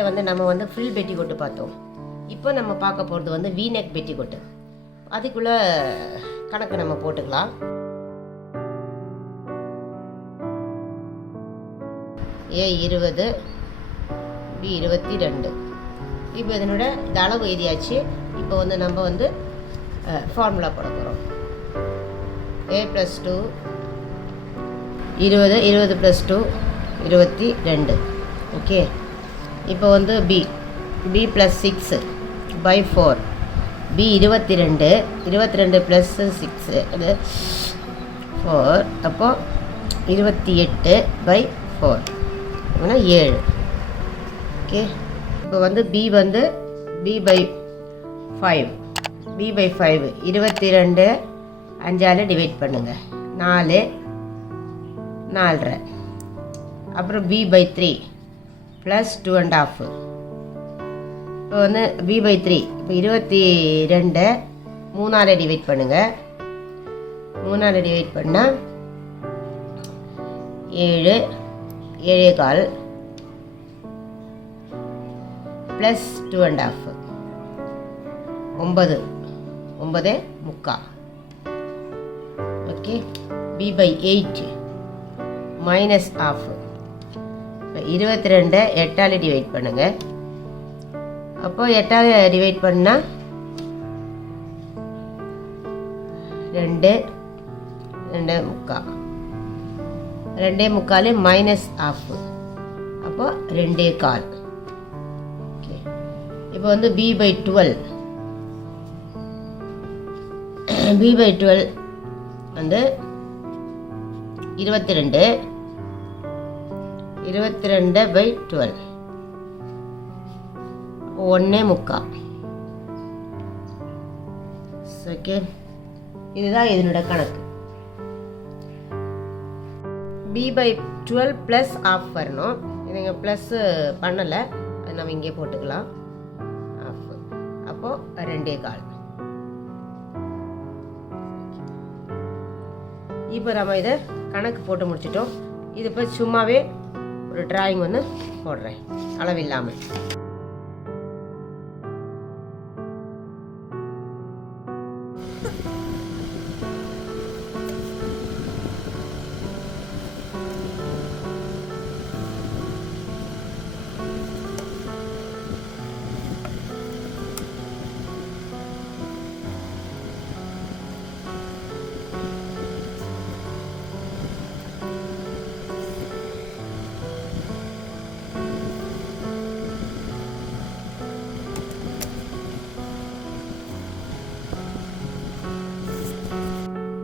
இதில் வந்து நம்ம வந்து ஃப்ரில் பெட்டிக்கோட்டு பார்த்தோம். இப்போ நம்ம பார்க்க போகிறது வந்து வீநெக் பெட்டிக்கோட்டு. அதுக்குள்ளே கணக்கு நம்ம போட்டுக்கலாம். A 20, B 22. இப்போ இதனோட இந்த அளவு எழுதியாச்சு. இப்போ வந்து நம்ம வந்து ஃபார்முலா போட போகிறோம். A + 2 20, 20 + 2 22. ஓகே. இப்போ வந்து B + 6 / 4. B 22, 22 + 6 அது 4. அப்போ 28 / 4 அப்படின்னா 7. ஓகே. இப்போ வந்து B வந்து B/5. B/5 22 5ஆல் டிவைட் பண்ணுங்கள். 4 4.5. அப்புறம் B/3 + 2.5. இப்போ வந்து B/3 இப்போ 22 3ஆல் டிவைட் பண்ணுங்கள். 3ஆல் டிவைட் பண்ணால் 7 7.25 + 2.5 9 9.25. ஓகே. B/8 -1/2. இப்போ 22 8ஆல் டிவைட் பண்ணுங்கள். அப்போ 8ஆல் டிவைட் பண்ணால் 2 2.25 -1/2. அப்போ 2.25. ஓகே. இப்போ வந்து B/12 வந்து 22 22/12 1.25. ஓகே. இதுதான் இதனோட கணக்கு. B/12 + 1/2 வரணும். இதுங்க ப்ளஸ் பண்ணலை, அது நம்ம இங்கே போட்டுக்கலாம். 1/2 அப்போது 2.25. இப்போ நம்ம இதை கணக்கு போட்டு முடிச்சிட்டோம். இது இப்போ சும்மாவே ஒரு டிராயிங் ஒன்று போடுறேன் அளவில்லாமல்.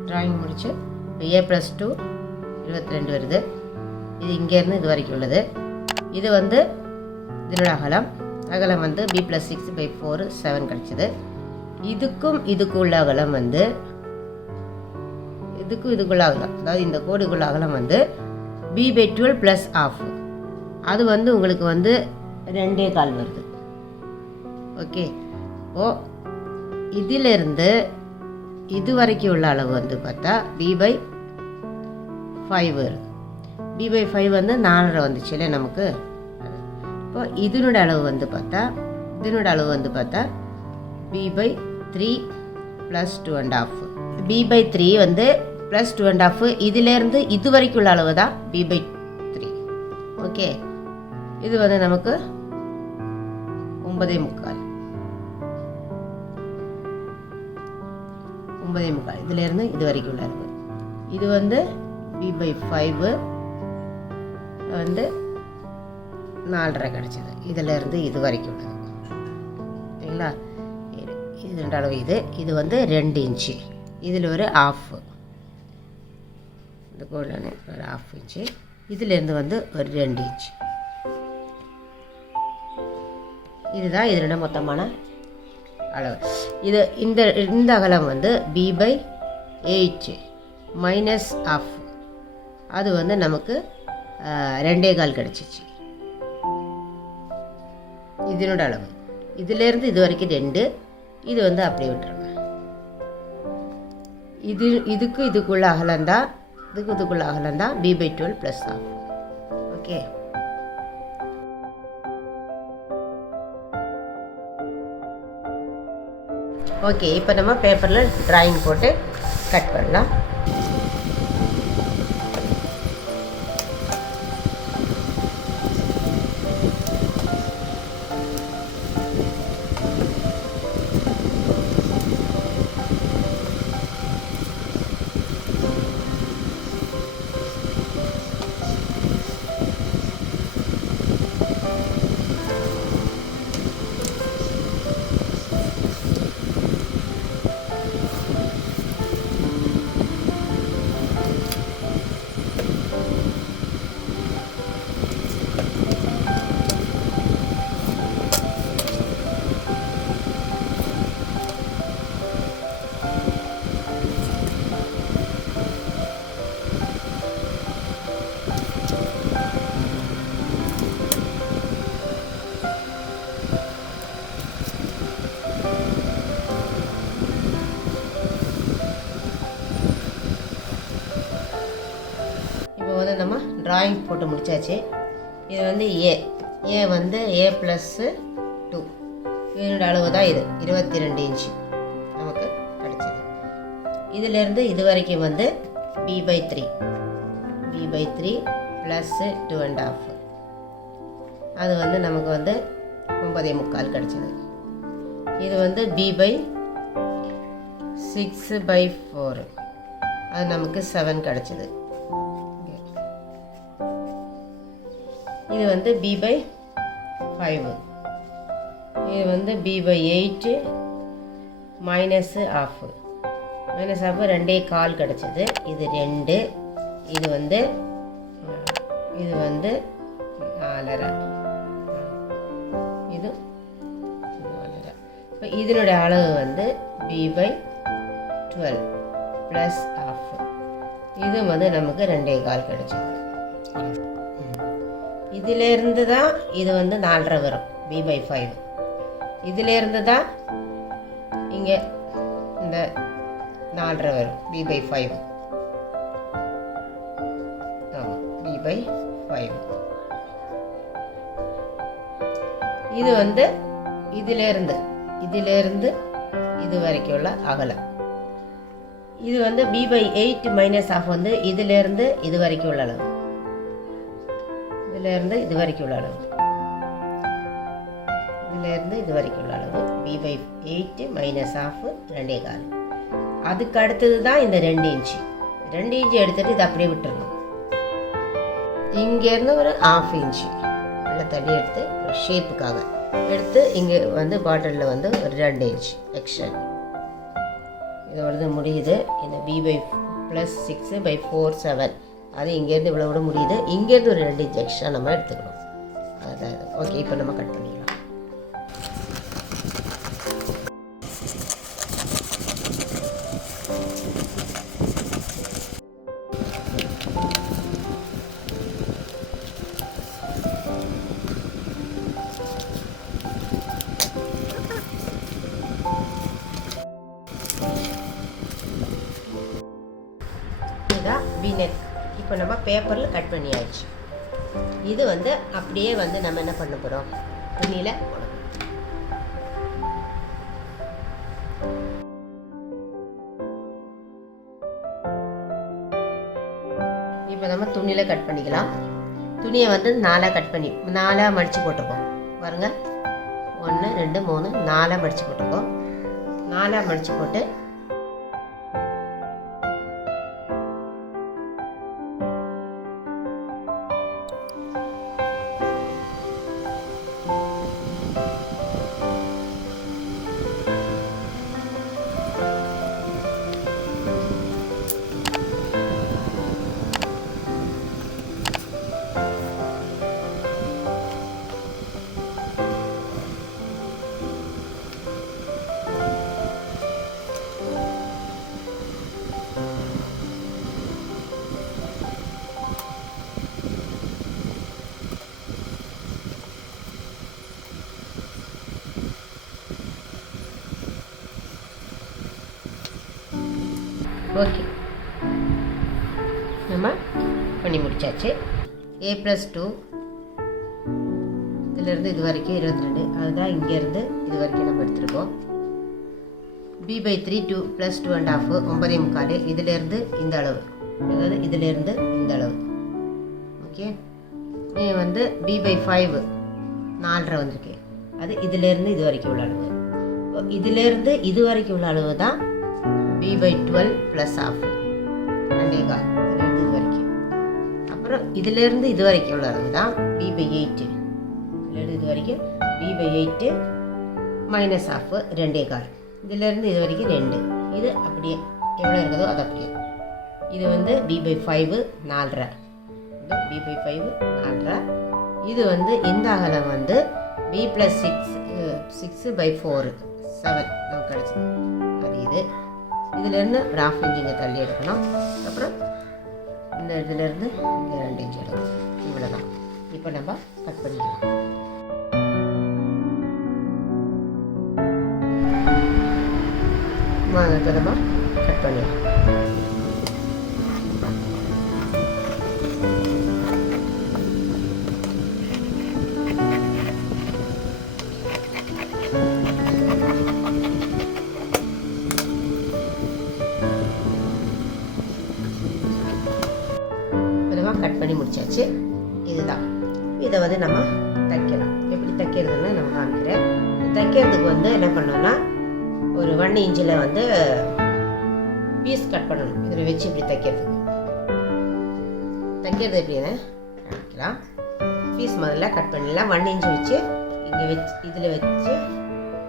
டிராயிங் முடிச்சு A + 2 22 வருது. இது இங்கேருந்து இது வரைக்கும் உள்ளது. இது வந்து இதனோட அகலம் வந்து B + 6/4 7 கிடச்சிது. இதுக்குள்ள அகலம் வந்து இதுக்குள்ள அகலம், அதாவது இந்த கோடுக்குள்ள அகலம் வந்து B/12 + 1/2. அது வந்து உங்களுக்கு வந்து 2.25 வருது. ஓகே. இதிலிருந்து இது வரைக்கும் உள்ள அளவு வந்து பார்த்தா B/5 வருது. B/5 வந்து 4.5 வந்துச்சு இல்லை நமக்கு. இப்போ இதனோட அளவு வந்து பார்த்தா B/3 + 2.5. B/3 வந்து + 2.5. இதிலேருந்து இது வரைக்கும் உள்ள அளவு தான் B/3. ஓகே. இது வந்து நமக்கு 9.25. இதிலேருந்து இது வரைக்கும் உள்ள அளவு. இது வந்து B/5 வந்து 4.5 கிடச்சிது. இதிலேருந்து இது வரைக்கும் உள்ளது. சரிங்களா? இது அளவு. இது வந்து 2 இன்ச்சு. இதில் ஒரு 1/2, இந்த கோல்டான ஒரு 1/2 இன்ச்சு. இதிலேருந்து வந்து ஒரு 2 இன்ச்சு. இதுதான் இதனோட மொத்தமான அளவு. இந்த அகலம் வந்து B/8 -1/2. அது வந்து நமக்கு 2.25 கிடச்சிச்சு. இதனோட அளவு. இதிலேருந்து இது வரைக்கும் 2. இது வந்து அப்படியே விட்டுருங்க. இதுக்குள்ள அகலந்தான் B/12 + 1/2. ஓகே. ஓகே, இப்போ நம்ம பேப்பரில் ட்ராயிங் போட்டு கட் பண்ணலாம். நம்ம ட்ராயிங் போட்டு முடித்தாச்சு. இது வந்து ஏ வந்து A+2 இதனோட அளவு தான் இது 22 இன்ச்சு நமக்கு கிடைச்சது. இதிலேருந்து இது வரைக்கும் வந்து B/3 + 2.5 அது வந்து நமக்கு வந்து 9.25 கிடைச்சது. இது வந்து B/6/4 அது நமக்கு 7 கிடைச்சது. இது வந்து B/5 இது வந்து B/8 -1/2 2.25 கிடச்சிது. இது 2 இது வந்து 4.5 இது 4.5. இப்போ இதனுடைய அளவு வந்து B/12 + 1/2 இது வந்து நமக்கு 2.25 கிடச்சிது. இதிலேருந்து தான் இது வந்து 4.5 வரும் B/5. இதிலேருந்து தான் இங்கே இந்த 4.5 வரும் B/5. ஆமாம் B/5. இது வந்து இதிலேருந்து இது வரைக்கும் உள்ள அகலம். இது வந்து B/8 - 1/2 வந்து இதிலேருந்து இது வரைக்கும் உள்ள அளவு. இதிலேருந்து இது வரைக்கும் உள்ள அளவு B/8 - 1/2 2.25. அதுக்கு அடுத்தது தான் இந்த 2 இன்ச்சு எடுத்துகிட்டு இதை அப்படியே விட்டுருணும். இங்கேருந்து ஒரு 1/2 இன்ச்சு நல்லா தண்ணி எடுத்து ஒரு ஷேப்புக்காக எடுத்து இங்கே வந்து பாட்டிலில் வந்து ஒரு 2 இன்ச் எக்ஸ்ட்ரா இதோடது முடியுது. இந்த B/6/4 7 அது இங்கேருந்து இவ்வளோ விட முடியுது. இங்கேருந்து ஒரு 2 இன்ச் எக்ஸ்ட்ரா நம்ம எடுத்துக்கணும். அதாவது ஓகே, இப்போ நம்ம கட் பண்ணிடலாம். இதுதான் V-neck. இப்போ நம்ம பேப்பரில் கட் பண்ணியாச்சு. இது வந்து அப்படியே வந்து நம்ம என்ன பண்ண போகிறோம், துணியில் போடணும். இப்போ நம்ம துணியில் கட் பண்ணிக்கலாம். துணியை வந்து 4 மடித்து போட்டுருக்கோம் பாருங்க. 1 2 3 4 மடித்து போட்டுருக்கோம். 4 மடித்து போட்டு ஓகே, நம்ம பண்ணி முடிச்சாச்சு. A+2 இதிலேருந்து இது வரைக்கும் 22 அதுதான் இங்கேருந்து இது வரைக்கும் நம்ம எடுத்துருக்கோம். b/3 2 + 2.5 9.25 இதிலேருந்து இந்த அளவு, அதாவது இதிலேருந்து இந்த அளவு. ஓகே, இது வந்து b/5 4.5 வந்திருக்கு, அது இதிலேருந்து இது வரைக்கும் உள்ள அளவு. இதிலேருந்து இது வரைக்கும் உள்ள அளவு தான் b/12 + 1/2 2.25 இதிலேருந்து இது வரைக்கும். அப்புறம் இதிலேருந்து இது வரைக்கும் உள்ள அளவு தான் b/8, இதிலேருந்து இது வரைக்கும் b/8 - 1/2 2.25. இதிலேருந்து இது வரைக்கும் 2. இது அப்படியே எவ்வளோ இருக்குதோ அது அப்படியே. இது வந்து b/5 4.5, b/5 4.5. இது வந்து இந்த அகலம் வந்து b + 6/4 7 நமக்கு கிடச்சிது. அது இதிலேருந்து ஒரு 1/2 இன்ச் இங்கே தள்ளி எடுக்கணும். அப்புறம் இந்த இதிலேருந்து இங்கே 2 இன்ச் எடுக்கணும். இவ்வளோ தான். இப்போ நம்ம கட் பண்ணிக்கலாம். வாங்க இப்போ நம்ம கட் பண்ணிடலாம். கட் பண்ணி முடிச்சாச்சு. இதுதான். இதை வந்து நம்ம தைக்கலாம். எப்படி தைக்கிறதுன்னு நம்ம காமிக்கிறேன். தைக்கிறதுக்கு வந்து என்ன பண்ணோம்னா ஒரு 1 இன்ச்சில் வந்து பீஸ் கட் பண்ணணும். இதில் வச்சு இப்படி தைக்கிறது எப்படின்னு காமிக்கலாம். பீஸ் முதல்ல கட் பண்ணிடலாம். 1 இன்ச் வச்சு இங்கே வச்சு இதில் வச்சு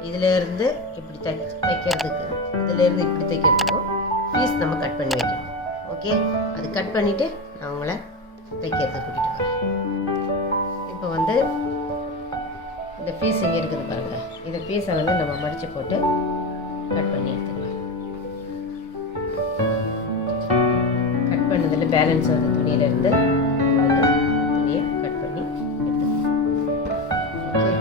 இதிலேருந்து இப்படி தைக்கிறதுக்கு இதிலேருந்து இப்படி தைக்கிறதுக்கும் பீஸ் நம்ம கட் பண்ணி வைக்கணும். ஓகே, அது கட் பண்ணிவிட்டு நான் உங்களை தைக்கிறதுக்கு கூட்டிகிட்டு வரேன். இப்போ வந்து இந்த பீஸ் இங்கே இருக்குது பாருங்கள். இந்த பீஸை வந்து நம்ம மடித்து போட்டு கட் பண்ணி எடுத்துக்கலாம். கட் பண்ணதில் பேலன்ஸ் வந்து துணியிலேருந்து வந்து துணியை கட் பண்ணி எடுத்துக்கலாம். ஓகே,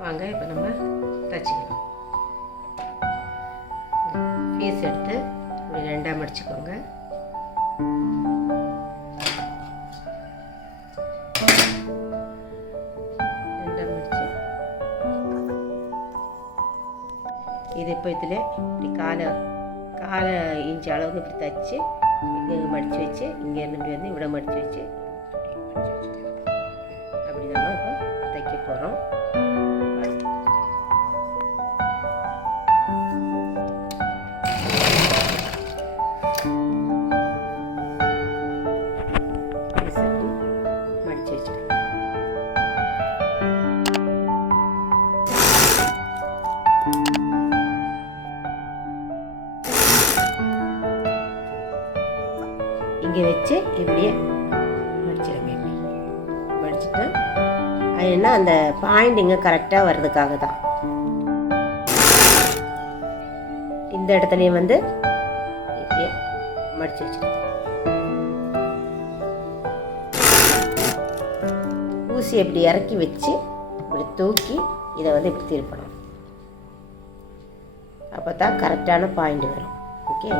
வாங்க இப்போ நம்ம தச்சுக்கலாம். பீஸ் எடுத்து இப்படி 2ஆக மடிச்சுக்கோங்க. இது இப்போ இதில் இப்படி காலை இன்ச்சு அளவுக்கு இப்படி தைச்சி இங்கே மடித்து வச்சு இங்கே இருந்து வந்து இவ்வளோ மடித்து வச்சு அப்படி நம்ம இப்போ தைக்க போகிறோம். இங்கே வச்சு இப்படியே மடிச்சிடுங்க. மடிச்சுட்டு அது என்ன அந்த பாயிண்டிங்க கரெக்டாக வர்றதுக்காக தான். இந்த இடத்துலையும் வந்து இப்படியே மடிச்சு வச்சுருக்கேன். ஊசி இப்படி இறக்கி வச்சு இப்படி தூக்கி இதை வந்து இப்படி திருப்பணும். அப்போ தான் கரெக்டான பாயிண்ட் வரும். ஓகே,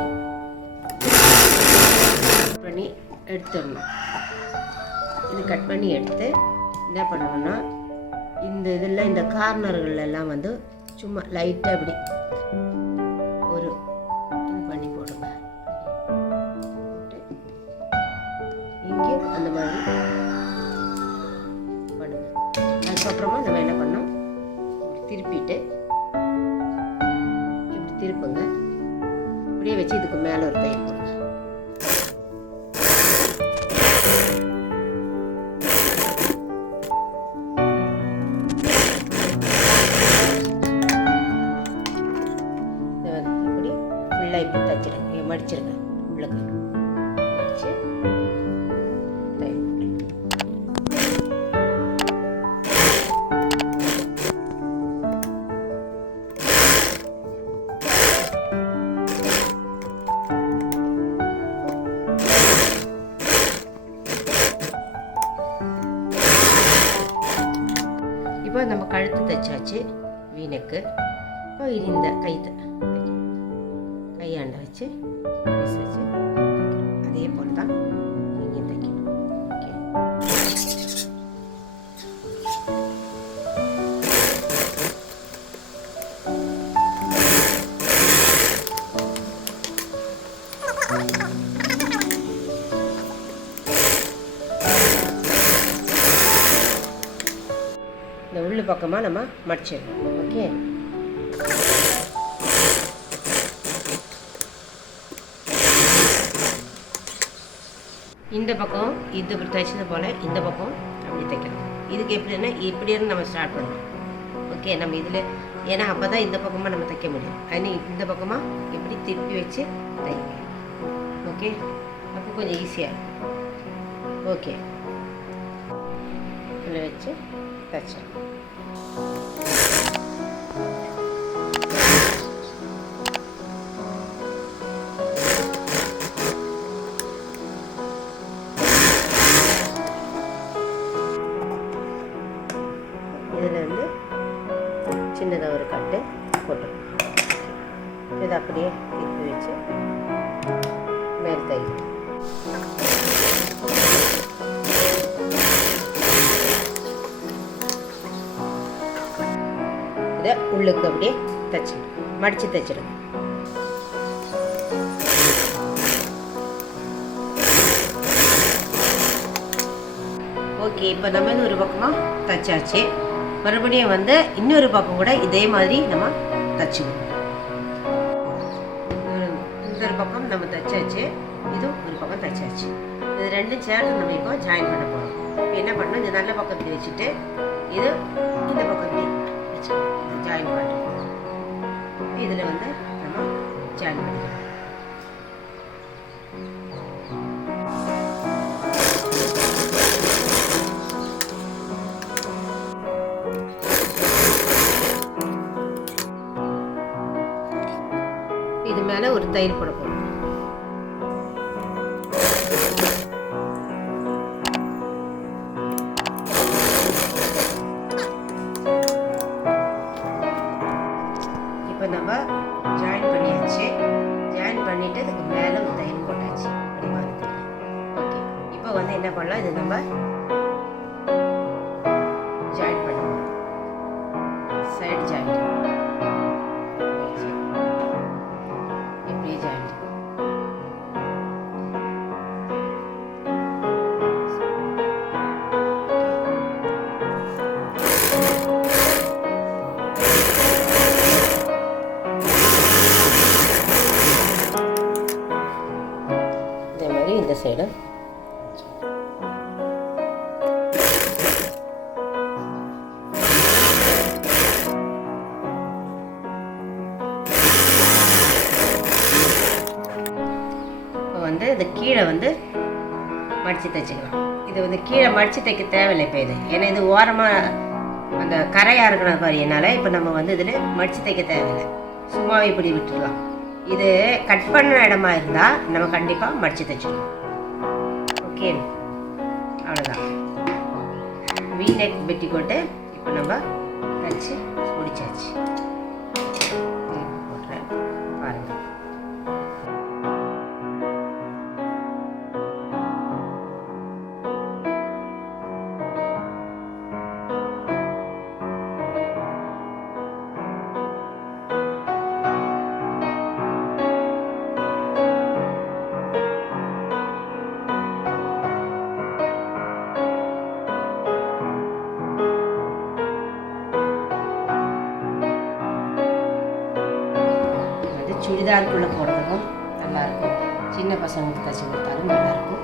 பண்ணி எடுத்துடணும். இது கட் பண்ணி எடுத்து என்ன பண்ணணும்னா இந்த இதில் இந்த கார்னர்கள் எல்லாம் வந்து சும்மா லைட்டாக இப்படி ஒரு இது பண்ணி போடுங்க. இங்கே அந்த மாதிரி பண்ணுங்க. அதுக்கப்புறமா நம்ம என்ன பண்ணோம், திருப்பிட்டு இப்படி திருப்புங்க. இப்படியே வச்சு இதுக்கு மேலே ஒரு தையல் போடுங்க. இப்படி தச்சிருங்க, மடிச்சிருங்க. உள்ளுக்கு மடிச்சு தைச்சாச்சு வீனக்கு. இப்போ இது இந்த கையாண்டை வச்சு பீஸ் வச்சு அதே போல் தான் இங்கேயும் தைக்கணும். ஓகே, இந்த உள்ளு பக்கமாக நம்ம மடிச்சிடணும். ஓகே, இந்த பக்கம் இது தைச்சது போல் இந்த பக்கம் அப்படி தைக்கணும். இதுக்கு எப்படின்னா இப்படி இருந்து நம்ம ஸ்டார்ட் பண்ணணும். ஓகே, நம்ம இதில் ஏன்னா அப்போ தான் இந்த பக்கமாக நம்ம தைக்க முடியும். அதனால் இந்த பக்கமாக இப்படி திருப்பி வச்சு தைக்கணும். ஓகே, அப்போ கொஞ்சம் ஈஸியாக இருக்கும். ஓகே, இதில் வச்சு தைச்சிடணும். இதில் சின்னதாக ஒரு கட்டு போட்டுக்கணும். இதை அப்படியே திருப்பி வச்சு மேல் தைக்கணும். இதை உள்ளுக்கு அப்படியே தைச்சிடணும், மடித்து தைச்சிடணும். ஓகே, இப்போ நம்ம இது ஒரு பக்கமாக தைச்சாச்சு. மறுபடியும் இன்னொரு பக்கம் கூட இதே மாதிரி நம்ம தைச்சிக்கணும். இந்த ஒரு பக்கம் நம்ம தைச்சாச்சு, இதுவும் ஒரு பக்கம் தைச்சாச்சு. இது ரெண்டும் சேர்த்து நம்ம இப்போ ஜாயின் பண்ண போகிறோம். இப்போ என்ன பண்ணணும், இந்த நல்ல பக்கத்தில் வச்சுட்டு இது இந்த பக்கத்தில் வச்சு ஜாயின் பண்ணுறோம். இதில் நம்ம ஜாயின் பண்ணிக்கலாம். இது மேலே ஒரு தையல் போட போகிறோம். இப்போ நம்ம ஜாயின் பண்ணியாச்சு. ஜாயின் பண்ணிவிட்டு அதுக்கு மேலே ஒரு தையல் போட்டாச்சு. அப்படி மாதிரி. ஓகே, இப்போ என்ன பண்ணலாம், இது நம்ம ஜாயின் பண்ணணும். சைடு ஜாயின் இந்த சைடு இப்போ இது கீழே மடித்து தைச்சிக்கலாம். இது கீழே மடித்து தைக்க தேவையில்லை இப்போ இது, ஏன்னா இது ஓரமாக அந்த கரையாக இருக்கணும் பாரு. என்னால் இப்போ நம்ம இதில் மடித்து தைக்க தேவையில்லை, சும்மா இப்படி விட்டுடலாம். இது கட் பண்ண இடமா இருந்தால் நம்ம கண்டிப்பாக மடித்து தைச்சிடலாம். ஓகே, அவ்வளோதான். வீநெக் பெட்டிக்கோட்டு இப்போ நம்ம தைச்சி முடிச்சாச்சு. போட்டுறேன் பாருங்கள். சுடிதாருக்குள்ளே போடுறதுக்கும் நல்லாயிருக்கும், சின்ன பசங்களுக்கு தைச்சி கொடுத்தாலும் நல்லாயிருக்கும்.